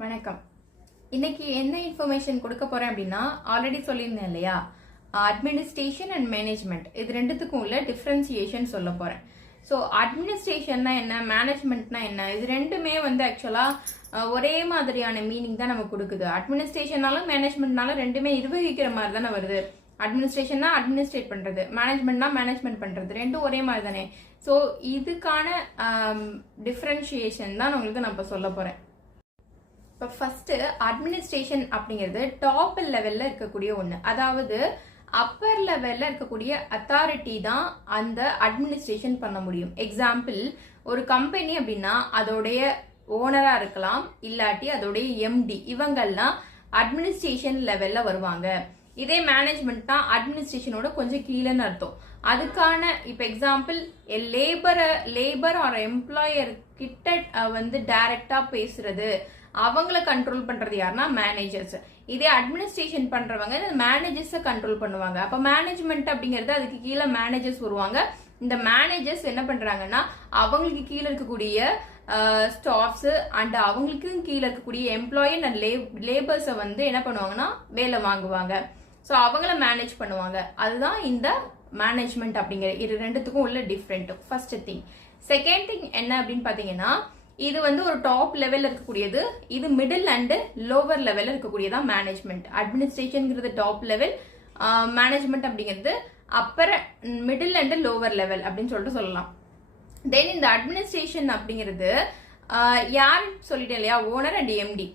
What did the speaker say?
வணக்கம். இன்னைக்கு என்ன இன்ஃபர்மேஷன் கொடுக்க போறேன் அப்படின்னா, ஆல்ரெடி சொல்லியிருந்தேன் இல்லையா, அட்மினிஸ்ட்ரேஷன் அண்ட் மேனேஜ்மெண்ட் இது ரெண்டுத்துக்கும் உள்ள டிஃபரன்சியேஷன் சொல்ல போறேன். ஸோ அட்மினிஸ்ட்ரேஷன்னா என்ன, மேனேஜ்மெண்ட்னா என்ன, இது ரெண்டுமே ஆக்சுவலா ஒரே மாதிரியான மீனிங் தான் நமக்கு கொடுக்குது. அட்மினிஸ்ட்ரேஷனாலும் மேனேஜ்மெண்ட்னாலும் ரெண்டுமே நிர்வகிக்கிற மாதிரி தானே வருது. அட்மினிஸ்ட்ரேஷன்னா அட்மினிஸ்ட்ரேட் பண்றது, மேனேஜ்மெண்ட்னா மேனேஜ்மெண்ட் பண்றது, ரெண்டும் ஒரே மாதிரி தானே. ஸோ இதுக்கான டிஃபரன்ஷியேஷன் தான் உங்களுக்கு நான் இப்போ சொல்ல போறேன். இப்போ ஃபர்ஸ்ட் அட்மினிஸ்ட்ரேஷன் அப்படிங்கிறது டாப் லெவல்ல இருக்கக்கூடிய ஒன்று. அதாவது அப்பர் லெவல்ல இருக்கக்கூடிய அத்தாரிட்டி தான் அந்த அட்மினிஸ்ட்ரேஷன் பண்ண முடியும். எக்ஸாம்பிள், ஒரு கம்பெனி அப்படின்னா அதோடைய ஓனரா இருக்கலாம், இல்லாட்டி அதோடைய எம்டி, இவங்கெல்லாம் அட்மினிஸ்ட்ரேஷன் லெவல்ல வருவாங்க. இதே மேனேஜ்மெண்ட்னா அட்மினிஸ்ட்ரேஷனோட கொஞ்சம் கீழேன்னு அர்த்தம். அதுக்கான இப்போ எக்ஸாம்பிள், லேபர் ஆர் எம்ப்ளாயர் கிட்ட டைரக்டா பேசுறது, அவங்கள கண்ட்ரோல் பண்றது யாருன்னா மேனேஜர்ஸ். இதே அட்மினிஸ்ட்ரேஷன் பண்றவங்க மேனேஜர்ஸை கண்ட்ரோல் பண்ணுவாங்க. அப்ப மேனேஜ்மெண்ட் அப்படிங்கிறது அதுக்கு கீழே மேனேஜர்ஸ் வருவாங்க. இந்த மேனேஜர்ஸ் என்ன பண்றாங்கன்னா அவங்களுக்கு கீழே இருக்கக்கூடிய ஸ்டாஃப்ஸ் அண்ட் அவங்களுக்கு கீழே இருக்கக்கூடிய எம்ப்ளாயி அண்ட் லேபர்ஸை என்ன பண்ணுவாங்கன்னா வேலை வாங்குவாங்க. ஸோ அவங்கள மேனேஜ் பண்ணுவாங்க. அதுதான் இந்த மேனேஜ்மெண்ட் அப்படிங்கிற இது ரெண்டுத்துக்கும் உள்ள different. First thing. Second thing என்ன அப்படின்னு பாத்தீங்கன்னா, இது ஒரு டாப் லெவல்ல இருக்கக்கூடியது, இது மிடில் அண்ட் லோவர் லெவல்ல இருக்கக்கூடியதான் மேனேஜ்மெண்ட். அட்மினிஸ்ட்ரேஷன்ங்கிறது டாப் லெவல், மேனேஜ்மெண்ட் அப்படிங்கிறது upper, middle and lower level அப்படின்னு சொல்லிட்டு சொல்லலாம். தென் இந்த அட்மினிஸ்ட்ரேஷன் அப்படிங்கிறது யாருன்னு சொல்லிட்டேன் இல்லையா, ஓனர் அண்ட் எம்டி.